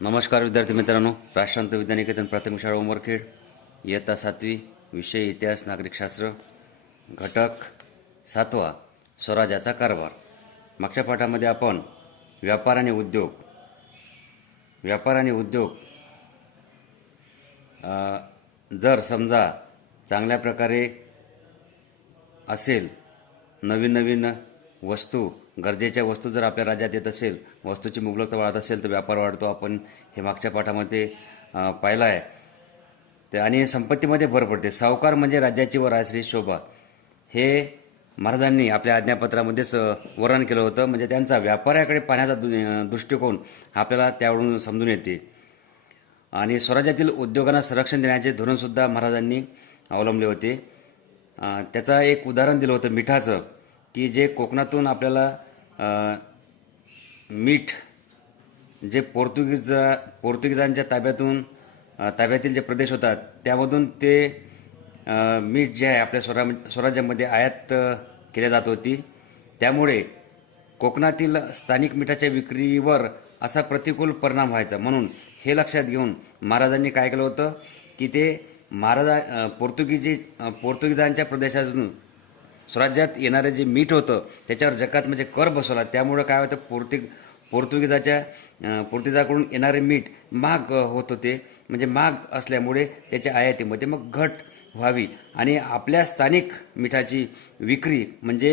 नमस्कार विद्यार्थी मित्रांनो, राष्ट्रांत विद्यानिकेतन प्राथमिक शाळा उमरखेड, इयत्ता 7वी, विषय इतिहास नागरिकशास्त्र, घटक 7वा, स्वराज्याचा कारभार. मागच्या पाठामध्ये आपण व्यापार आणि उद्योग जर समजा चांगल्या प्रकारे असेल, नवीन नवीन वस्तू, गरजेच्या वस्तू जर आपल्या राज्यात येत असेल, वस्तूची मुबलकता वाढत असेल तर व्यापार वाढतो. आपण हे मागच्या पाठामध्ये पाहिलं आहे. ते आणि संपत्तीमध्ये भर पडते. सावकार म्हणजे राज्याची व राजश्री शोभा, हे महाराजांनी आपल्या आज्ञापत्रामध्येच वर्णन केलं होतं. म्हणजे त्यांचा व्यापाऱ्याकडे पाहण्याचा दृष्टिकोन आपल्याला त्यावरून समजून येते. आणि स्वराज्यातील उद्योगांना संरक्षण देण्याचे धोरणसुद्धा महाराजांनी अवलंबले होते. त्याचा एक उदाहरण दिलं होतं मिठाचं, की जे कोकणातून आपल्याला मीठ जे पोर्तुगीजांच्या ताब्यातील जे प्रदेश होतात त्यामधून ते मीठ जे आहे आपल्या स्वराज्यामध्ये आयात केल्या जात होती. त्यामुळे कोकणातील स्थानिक मिठाच्या विक्रीवर असा प्रतिकूल परिणाम व्हायचा. म्हणून हे लक्षात घेऊन महाराजांनी काय केलं होतं, की ते पोर्तुगीजांच्या प्रदेशातून स्वराज्यात येणारे जे मीठ होतं त्याच्यावर जकात म्हणजे कर बसवला. त्यामुळं काय होतं, पोर्तुगीजाकडून येणारे मीठ महाग होत होते. म्हणजे महाग असल्यामुळे त्याच्या आयातीमध्ये मग घट व्हावी आणि आपल्या स्थानिक मिठाची विक्री म्हणजे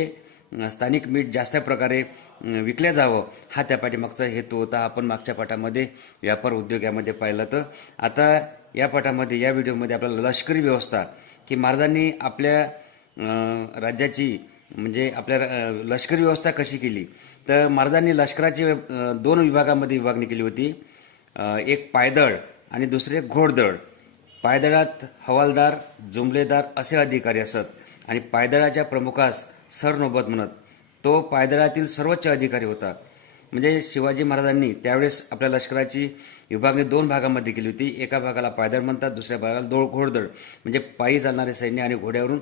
स्थानिक मीठ जास्त प्रकारे विकल्या जावं, हा त्या पाठीमागचा हेतू होता. आपण मागच्या पाठामध्ये व्यापार उद्योग यामध्ये पाहिलं. तर आता या पाठामध्ये, या व्हिडिओमध्ये आपल्याला लष्करी व्यवस्था, की महाराजांनी आपल्या राज्याची म्हणजे आपल्या लष्करी व्यवस्था कशी केली. तर महाराजांनी लष्कराची 2 विभागामध्ये विभागणी केली होती. एक पायदळ आणि दुसरे घोडदळ. पायदळात हवालदार, जुमलेदार असे अधिकारी असत आणि पायदळाच्या प्रमुखास सरनौबत म्हणत. तो पायदळातील सर्वोच्च अधिकारी होता. म्हणजे शिवाजी महाराजांनी त्यावेळेस आपल्या लष्कराची विभागणी 2 भागामध्ये केली होती. एका भागाला पायदळ म्हणतात, दुसऱ्या भागाला घोडदळ. म्हणजे पायी चालणारे सैन्य आणि घोड्यावरून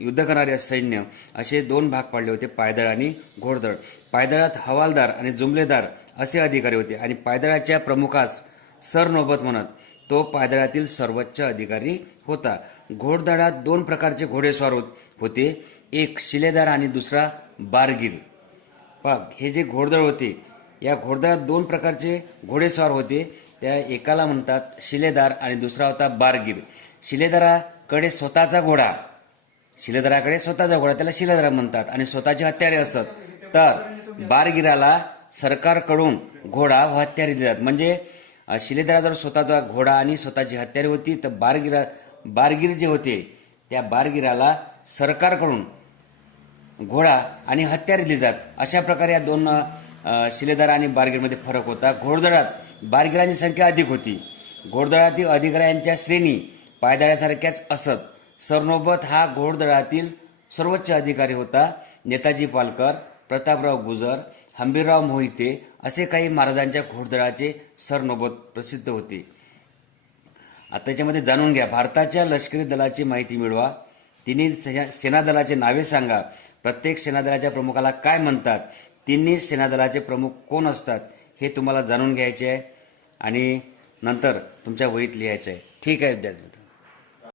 युद्ध करणारे सैन्य, असे 2 भाग पाडले होते, पायदळ आणि घोडदळ. पायदळात हवालदार आणि जुमलेदार असे अधिकारी होते आणि पायदळाच्या प्रमुखास सरनौबत म्हणत. तो पायदळातील सर्वोच्च अधिकारी होता. घोडदळात 2 प्रकारचे घोडेस्वार होते, एक शिलेदार आणि दुसरा बारगीर. हे जे घोडदळ होते, या घोडदळात 2 प्रकारचे घोडेस्वार होते. त्या एकाला म्हणतात शिलेदार आणि दुसरा होता बारगीर. शिलेदाराकडे स्वतःचा घोडा, त्याला शिलेदार म्हणतात आणि स्वतःची हत्यारे असत. तर बारगीराला सरकारकडून घोडा व हत्यारे देतात. म्हणजे शिलेदाराजवळ स्वतःचा घोडा आणि स्वतःची हत्यारे होती, तर बारगीर जे होते त्या बारगीराला सरकारकडून घोडा आणि हत्यारे दिली जात. अशा प्रकारे या 2 शिलेदार आणि बारगीरमध्ये फरक होता. घोडदळात बारगीरांची संख्या अधिक होती. घोडदळातील अधिकाऱ्यांच्या श्रेणी पायदळासारख्याच असत. सरनौबत हा घोडदळातील सर्वोच्च अधिकारी होता. नेताजी पालकर, प्रतापराव गुजर, हंबीरराव मोहिते असे काही महाराजांच्या घोडदळाचे सरनौबत प्रसिद्ध होते. आता त्याच्यामध्ये जाणून घ्या, भारताच्या लष्करी दलाची माहिती मिळवा. 3 सेनादलाचे नावे सांगा. प्रत्येक सेनादलाच्या प्रमुखाला काय म्हणतात. 3 सेनादलाचे प्रमुख कोण असतात हे तुम्हाला जाणून घ्यायचे आहे आणि नंतर तुमच्या वहीत लिहायचं आहे. ठीक आहे विद्यार्थी.